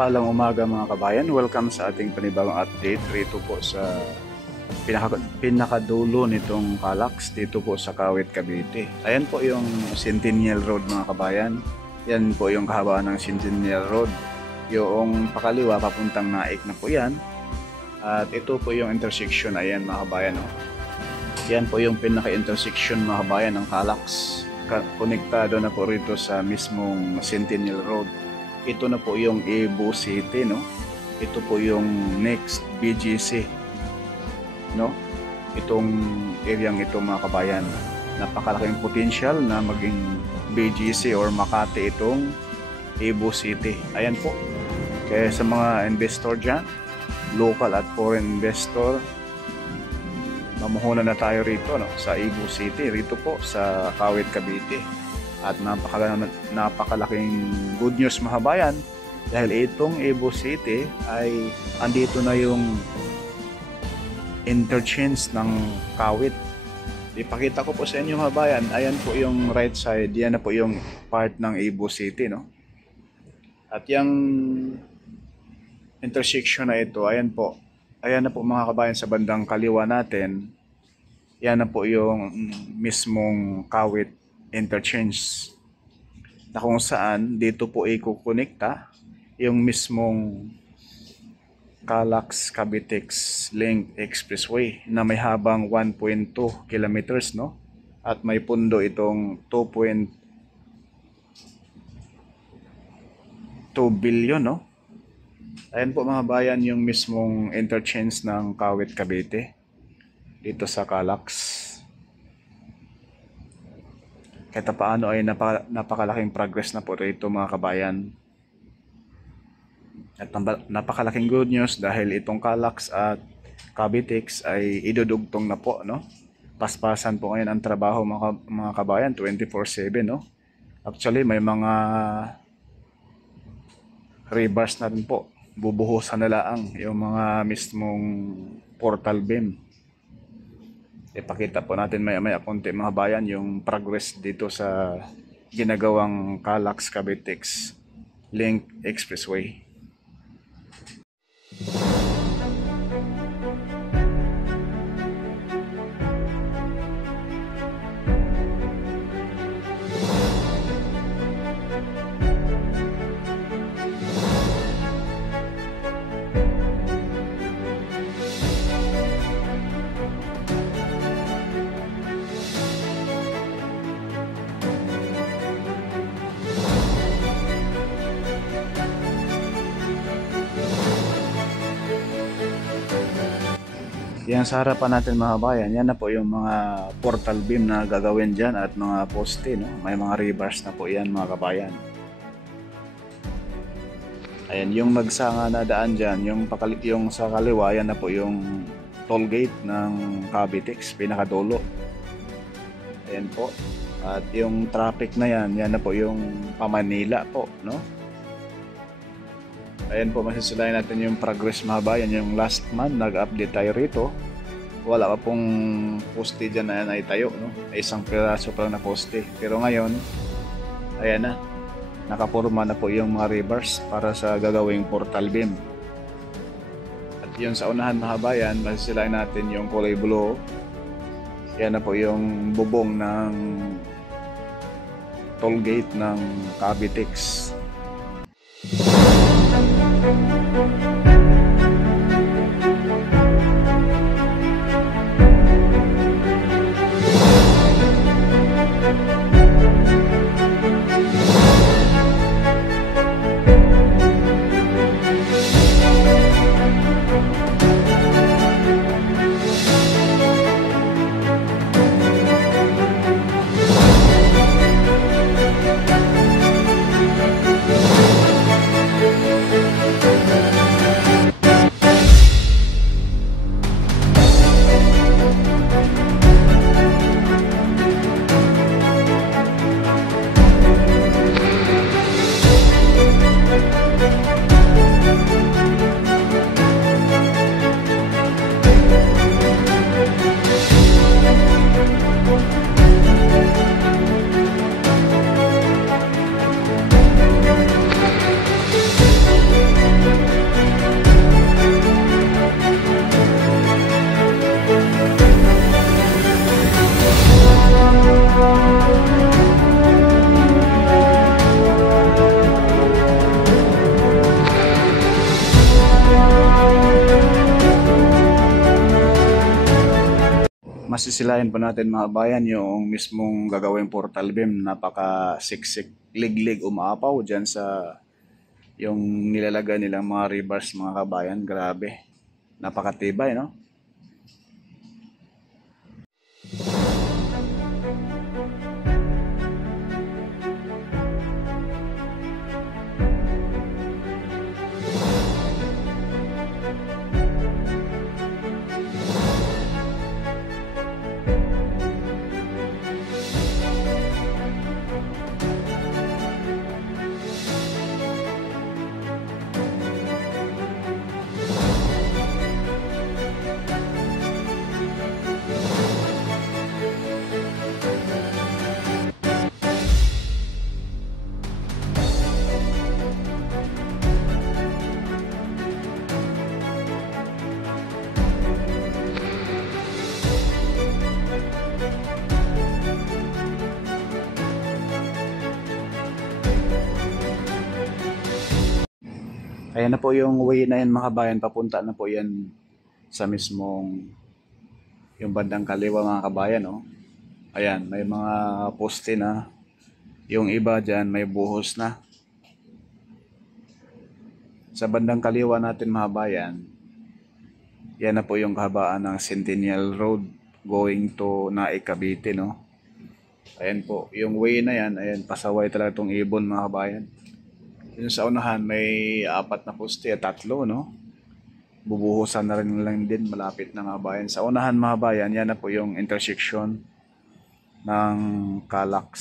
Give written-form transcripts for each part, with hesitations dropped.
Mapagpalang umaga mga kabayan. Welcome sa ating panibagong update rito po sa pinakadulo nitong Calax dito po sa Kawit, Cavite. Ayan po yung Centennial Road mga kabayan. Yan po yung kahabaan ng Centennial Road. Yung pakaliwa papuntang Naik na po yan. At ito po yung intersection. Ayan mga kabayan. Oh. Yan po yung pinaka-intersection mga kabayan ng Calax. Konektado na po rito sa mismong Centennial Road. Ito na po yung Cebu City, no? Ito po yung next BGC, no? Itong areang ito mga kabayan, napakalaking potential na maging BGC or Makati itong Cebu City. Ayan po. Kaya sa mga investor dyan, local at foreign investor, mamuhunan na tayo rito, no? Sa Cebu City, rito po sa Kawit, Cavite. At napakalaking good news mga kabayan dahil itong Cebu City ay andito na yung interchange ng Kawit. Ipakita ko po sa inyo mga kabayan, ayan po yung right side, yan na po yung part ng Cebu City, no? At yung intersection na ito, ayan na po mga kabayan sa bandang kaliwa natin, yan na po yung mismong Kawit interchange na kung saan dito po ikukonekta yung mismong Calax Cavitex Link Expressway na may habang 1.2 kilometers, no? At may pundo itong 2.2 billion, no? Ayan po mga bayan yung mismong interchange ng Kawit, Cavite dito sa Calax. Kahit paano ay napakalaking progress na po rito mga kabayan. At napakalaking good news dahil itong Calax at Cavitex ay idudugtong na po, no? Paspasan po ngayon ang trabaho mga kabayan 24/7, no? Actually may mga rebars na rin po. Bubuhusan na lang yung mga mismong portal beam. Ipakita po natin maya-maya konti mga bayan yung progress dito sa ginagawang Calax Cavitex Link Expressway. Yan sa harapan natin mga bayan, yan na po yung mga portal beam na gagawin dyan at mga poste, no? May mga rebars na po yan mga kabayan. Ayan, yung nagsanga na daan dyan, yung sa kaliwa, yan na po yung toll gate ng Cavitex, pinakadulo. Ayan po. At yung traffic na yan, yan na po yung pa-Manila po, no? Ayan po, masisilayan natin yung progress mga bayan. Yung last month, nag-update tayo rito. Wala pa pong poste dyan na yan ay tayo, no? Isang piraso pa lang na poste. Pero ngayon, ayan na. Nakapurma na po yung mga rebars para sa gagawing portal beam. At yun sa unahan mga bayan, masisilayan natin yung kulay blue. Yan na po yung bubong ng toll gate ng Cavitex. masisilayan pa natin mga kabayan yung mismong gagawing portal beam. Napaka-siksik, liglig, umaapaw dyan sa yung nilalagay nilang mga rebars mga kabayan. Grabe. Napakatibay, no? Ayan na po yung way na yan mga kabayan. Papunta na po yan sa mismong yung bandang kaliwa mga kabayan. Oh. Ayan, may mga poste na. Yung iba dyan may buhos na. Sa bandang kaliwa natin mga kabayan, yan na po yung kahabaan ng Centennial Road going to Naik, Cavite. No? Ayan po, yung way na yan, ayan, pasaway talaga itong ibon mga kabayan. Yung sa unahan may 4 na poste at 3, no? Bubuhusan na rin lang din, malapit na mga bayan. Sa unahan mga bayan, yan na po yung intersection ng Calax.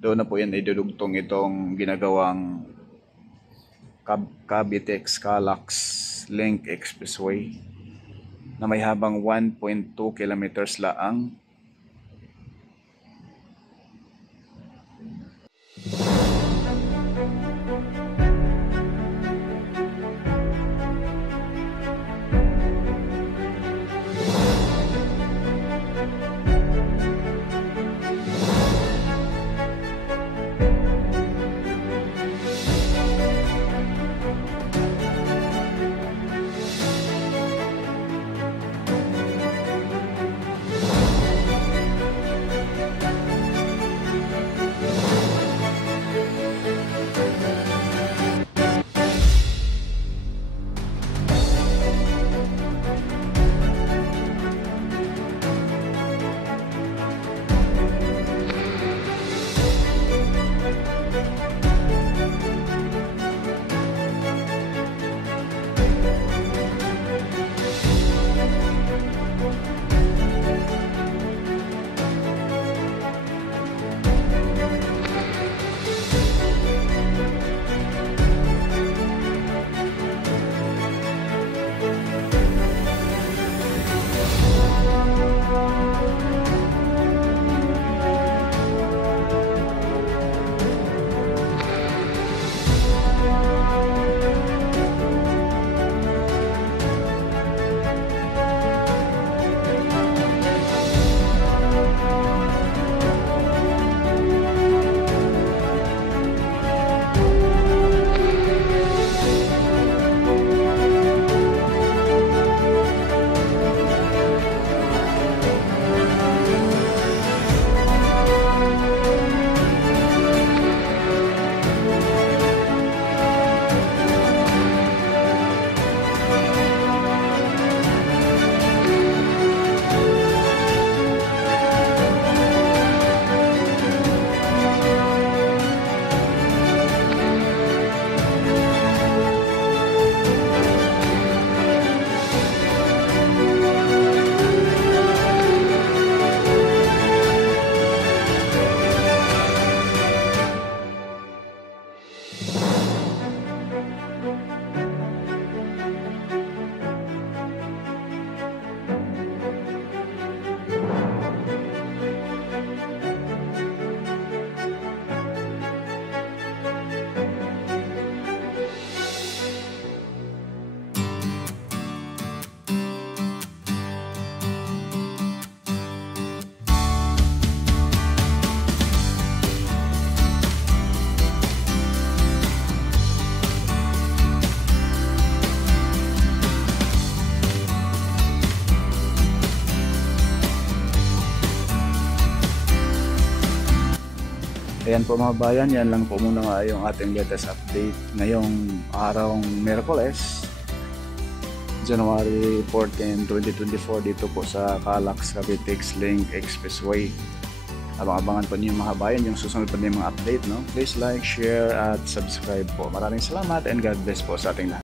Doon na po yan idudugtong itong ginagawang Cavite-Calax Link Expressway na may habang 1.2 kilometers laang. Ayan po mga bayan, yan lang po muna nga yung ating latest update ngayong arong Miyerkules, January 14, 2024 dito po sa Calax Cavite Link Expressway. Abang-abangan po niyo mga bayan yung susunod po niyo mga update, no? Please like, share at subscribe po. Maraming salamat and God bless po sa ating lahat.